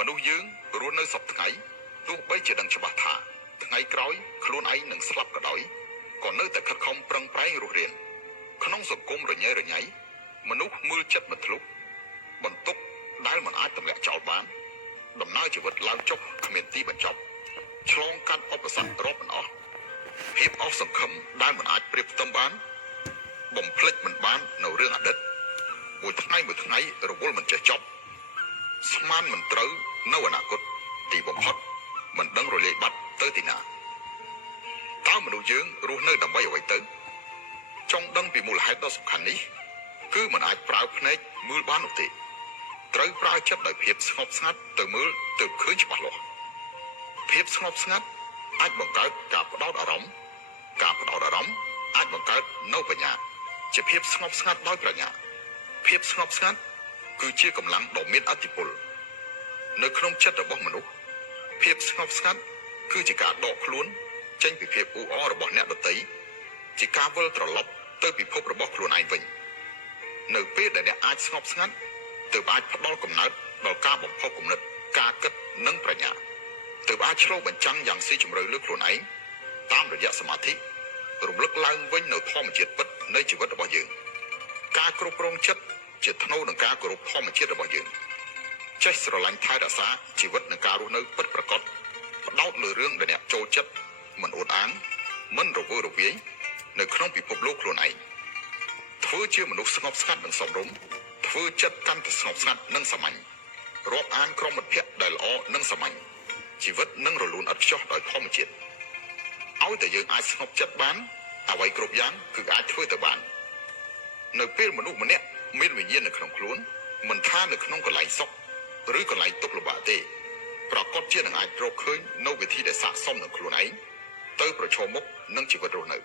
មនុស្សយើងរស់នៅសពថ្ងៃទោះបីជាដឹងច្បាស់ថាថ្ងៃក្រោយខ្លួនឯងនឹងស្លាប់ក៏ដោយក៏នៅតែខិតខំប្រឹងប្រែងរស់រានក្នុងសង្គមរញ៉េរញ៉ៃមនុស្សមើលចិត្តមិនធ្លុះបន្ទុកដែលមិនអាចទម្លាក់ចោលបានដំណើរជីវិតឡើងចុះគ្មានទីបញ្ចប់ឆ្លងកាត់ឧបសគ្គរាប់មិនអស់ភាពអស់សង្ឃឹមដែលមិនអាចប្រៀបផ្ទឹមបានបំភ្លេចមិនបាននៅរឿងអតីតមួយថ្ងៃរវល់មិនចេះចប់ស្មានមិនត្រូវនៅអនាគតទីបំផុតមិនដឹងរលាយបាត់ទៅទីណាតើមនុស្សយើងរស់នៅដើម្បីអ្វីទៅចង់ដឹងពីមូលហេតុដ៏សំខាន់នេះគឺមិនអាចប្រើភ្នែកមើលបាននោះទេត្រូវប្រើចិត្តដោយភាពស្ងប់ស្ងាត់ទៅមើលទើបឃើញច្បាស់លាស់ភាពស្ងប់ស្ងាត់អាចបង្កើតការផ្ដោតអារម្មណ៍អាចបង្កើតនូវបញ្ញាជាភាពស្ងប់ស្ងាត់ដោយប្រាជ្ញាភាពស្ងប់ស្ងាត់គឺជាកម្លាំងដ៏មានឥទ្ធិពលនៅក្នុងចិត្តរបស់មនុស្សភាពស្ងប់ស្ងាត់គឺជាការដកខ្លួនចេញពីភាពអ៊ូអររបស់អ្នកដទៃជាការវិលត្រឡប់ទៅពិភពរបស់ខ្លួនឯងវិញនៅពេលដែលអ្នកអាចស្ងប់ស្ងាត់ទើបអាចផ្ដល់កំណើតដល់ការបំផុសគំនិតការគិតនិងប្រាជ្ញាទើបអាចឆ្លុះបញ្ចាំងយ៉ាងស៊ីជម្រៅលើខ្លួនឯងតាមរយៈសមាធិរំលឹកឡើងវិញនៅធម្មជាតិពិតនៃជីវិតរបស់យើងការគ្រប់គ្រងចិត្តជាថ្នូរនឹងការគោរពធម្មជាតិរបស់យើងចេះស្រឡាញ់ថែរក្សាជីវិតនិងការរស់នៅពិតប្រាកដផ្ដោតលើរឿងដែលអ្នកចូលចិត្តមិនអួតអាងមិនរវើរវាយនៅក្នុងពិភពលោកខ្លួនឯងធ្វើជាមនុស្សស្ងប់ស្ងាត់និងសមរម្យធ្វើចិត្តកាន់តែស្ងប់ស្ងាត់និងសាមញ្ញរាប់អានក្រុមមិត្តភក្តិដែលល្អនិងសាមញ្ញជីវិតនឹងរលូនឥតខ្ចោះដោយធម្មជាតិឲ្យតែយើងអាចស្ងប់ចិត្តបានអ្វីគ្រប់យ៉ាងគឺអាចធ្វើទៅបាននៅពេលមនុស្សម្នាក់មានវិញ្ញាណនៅក្នុងខ្លួនមិនថានៅក្នុងកន្លែងសុខឬកន្លែងទុក្ខលំបាកទេប្រកបជានឹងអាចរកឃើញនៅវិធីដែលស័ក្តិសមនឹងខ្លួនឯងទៅប្រឈមមុខនឹងជីវិតរស់នៅ